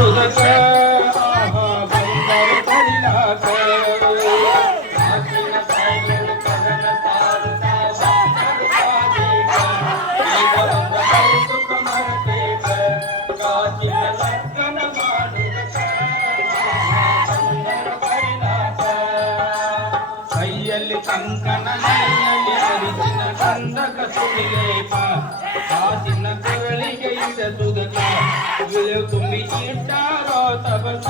ಮಾಡುದಕ ಬಂದರು ಕರಿಲಾಕ ಕೈಯಲ್ಲಿ ಕಂಕಣ ಕೈಯಲ್ಲಿ ಅರಿಸಿನ ಕಂದಕ ಸುಳಿಲೇಪ ಕಾಸಿನ ಕರಳಿಗೆ ಇಡದುದಕ ಇಳೆವು ತುಂಬಿ ಇಟ್ಟಾರೋ ತಬಕ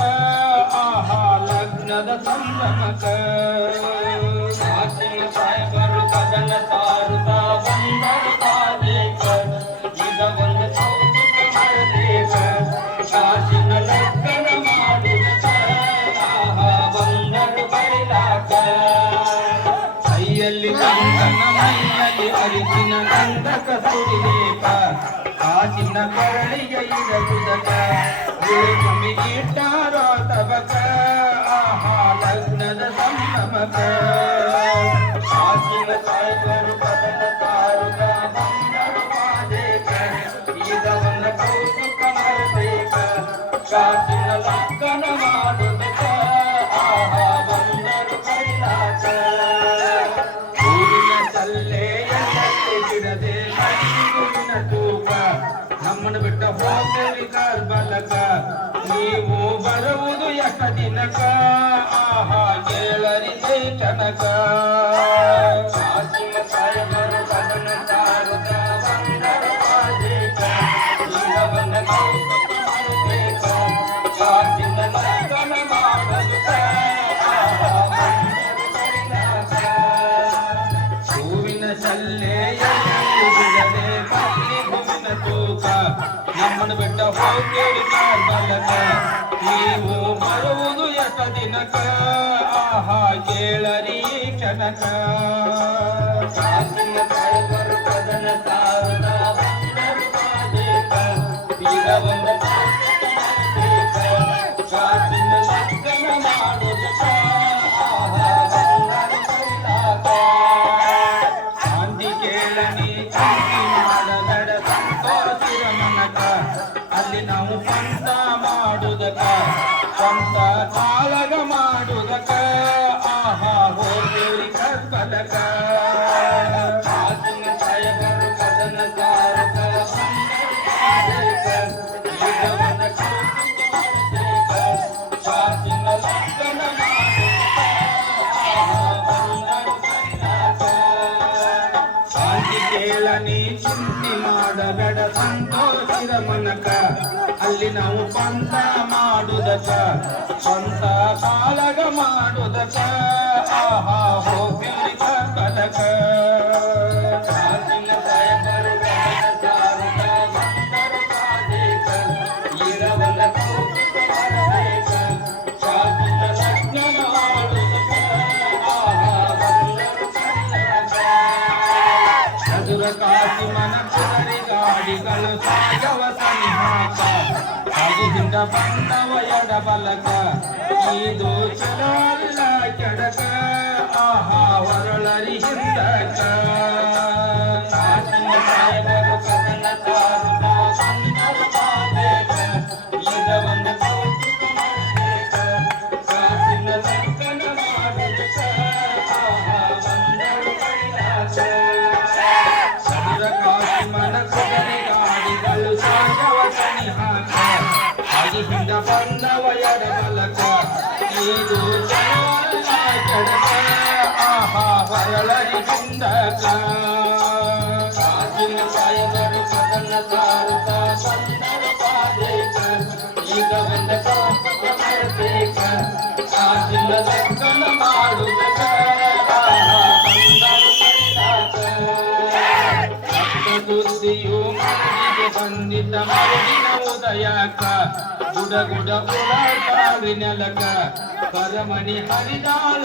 ಆಹಾ ಲಗ್ನದ ಸಂಭ್ರಮಕ ಕಾಸಿನ ಸಾಯಬರು ಕದನ ಸಾರುತ್ತ ಬಂದರು ಕಾಲೇಕ ಇದ ಒಂದು ಕೌತುಕ ಮಾಡಲೇಕ ಕಾಸಿನ ಲಗ್ನ ಮಾಡುದಕ ಆಹಾ ಬಂದರು ಬರಿಲಾಕ ಕೈಯಲ್ಲಿ ಕಂಕಣ ಮೈಯಲ್ಲಿ ಅರಿಸಿನ ಕಂದಕ ಸುಳಿಲೇಪ ಕಾಸಿನ ಕರಳಿಗೆ ಇಡದುದಕ ತುಂಬಿ ಇಟ್ಟಾರೋ ತಬಕ ಆಹಾ ಲಗ್ನದ ಸಂಭ್ರಮಕ ಕಾಸಿನ ಸಾಯಬರು ಕದನ ಸಾರುತ್ತ ಬಂದರು ಕಾಲೇಕ ಈಗ ಒಂದು ಕೌತುಕ ಮಾಡಬೇಕ ಕಾಸಿನ ಲಗ್ನ ಮಾಡುದಕ ಆಹಾ ಬಂದರು ಕರಿಲಾಕ ಊರಿನ ಸಲ್ಲೆಯಲ್ಲಿ ಬಿಡದೆ ಹೂವಿನ ತೂಕ ನಮ್ಮನ್ನು ಬಿಟ್ಟ ಹೋಗ್ತೇವೆ ಕಾರ್ಬಲಕ ನೀವು ಬರುವುದು ಯಕ ದಿನಕ ಆಹಾ ಕೇಳರಿದೆ ಕನಕ ಕಾಸಿನ ಸಾಯಬರು ಕದನ ಸಾರುತ್ತ ಬಂದರು ಕಾಲೇಕ ಈಗ ಬಂದ ಕೌತುಕ ಮಾಡಬೇಕ ಕಾಸಿನ ಲಗ್ನ ಮಾಡುದಕ ಆಹಾ ಬಂದರು ಕರಿಲಾಕ ಹೂವಿನ ಸಲ್ಲೆಯಲ್ಲಿ ಬಿಡದೆ ಕಲ್ಲಿ ಹೂವಿನ ತೂಕ ನಮ್ಮನ್ನು ಬಿಟ್ಟ ಹೋಗೇಳಿ ಕಾರ್ಬಲಕ ನೀವು ಬರುವುದು ಯಕ ದಿನಕ ಆಹಾ ಕೇಳರಿ ಕ್ಷಣಕ ಕಾಸಿನ ಸಾಯಬರು ಕದನ ಸಾರುತ್ತ ಬಂದರು ಕಾಲೇಕ ಈಗ ಒಂದು ಕೌತುಕ ಮಾಡಬೇಕ ಕಾಸಿನ ಲಗ್ನ ಮಾಡುದಕ ಆಹಾ ಬಂದರು ಕರಿಲಾಕ ಶಾಂತಿ ಕೇಳನಿ ಚಿಂತೆ ಮಾಡಬೇಡ ಸಂತೋಷಿರ ಮನಕ ಅಲ್ಲಿ ನಾವು ಸ್ವಂತ ಮಾಡುದಕ ಸ್ವಂತ ಕಾಳಗ ಮಾಡುದಕ ಆಹಾ ಹೋಗೇರಿ ಕರ್ಬಲಕ ಕಾಸಿನ ಸಾಯಬರು ಕದನ ಸಾರುತ್ತ ಬಂದರು ಕಾಲೇಕ ಈಗ ಒಂದು ಕೌತುಕ ಮಾಡಬೇಕ ಕಾಸಿನ ಲಗ್ನ ಮಾಡುದಕ ಆಹಾ ಬಂದರು ಕರಿಲಾಕ ಶಾಂತಿ ಕೇಳನಿ ಚಿಂತೆ ಮಾಡಬೇಡ ಸಂತೋಷಿರ ಮನಕ ಅಲ್ಲಿ ನಾವು ಸ್ವಂತ ಮಾಡುದಕ ಸ್ವಂತ ಕಾಳಗ ಮಾಡುದಕ ಆಹಾ ಹೋಗಲಿ ಕರ್ಬಲಕ ಕಾಸಿನ ಸಾಯಬರು ಕದನ ಸಾರುತ್ತ ಬಂದರು ಕಾಲೇಕ ಈಗ ಒಂದು ಕೌತುಕ ಮಾಡಬೇಕ ಕಾಸಿನ ಲಗ್ನ ಮಾಡುದಕ ಆಹಾ ಬಂದರು ಕರಿಲಾಕ ಮಧುರ ಕಾಸಿ ಮನ ಕುದರಿ ಗಾಡಿಗಳು ಸಾಗವ ಸನಿಹಾಕ ಅದಿಹಿಂದ ಬಂದವ ಎಡಬಲಕ ಇದು ಚಲೋಲ್ಲ ಕೆಡಕ ಆಹಾ ಹೊರಳರಿ ಹಿಂದಕ ಕಾಸಿನ ಸಾಯಬರು ಕದನ ಸಾರುತ್ತ ಬಂದರು ಕಾಲೇಕ ಈಗ ಒಂದು ಕೌತುಕ ಮಾಡಬೇಕ ಕಾಸಿನ ಲಗ್ನ ಮಾಡುದಕ ಆಹಾ ಬಂದರು ಕರಿಲಾಕ ಕಾಸಿ ಮನ ಕುದರಿ ಗಾಡಿಗಳು ಸಾಗವ ಸನಿಹಾಕ ಅದಿಹಿಂದ ಬಂದವ ಎಡಬಲಕ ಇದು ಚಲೋಲ್ಲ ಕೆಡಕ ಆಹಾ ಹೊರಳರಿ ಹಿಂದಕ ಕಾಸಿನ ಸಾಯಬರು ಕದನ ಸಾರುತ್ತ ಬಂದರು ಕಾಲೇಕ ಈಗ ಒಂದು ಕೌತುಕ ಮಾಡಬೇಕ ಕಾಸಿನ ಲಗ್ನ ಮಾಡುದಕ ಆಹಾ ಬಂದರು ಕರಿಲಾಕ ಸುದ್ದಿಯು ಮರಳಿಗೆ ಬಂದಿದ್ದ ಮರುದಿನ ಉದಯಕ ಗುಡ ಗುಡ ಉಳಾಟಾಡಿ ನೆಲಕ ಪರಮಣಿ ಹರಿದಾಳ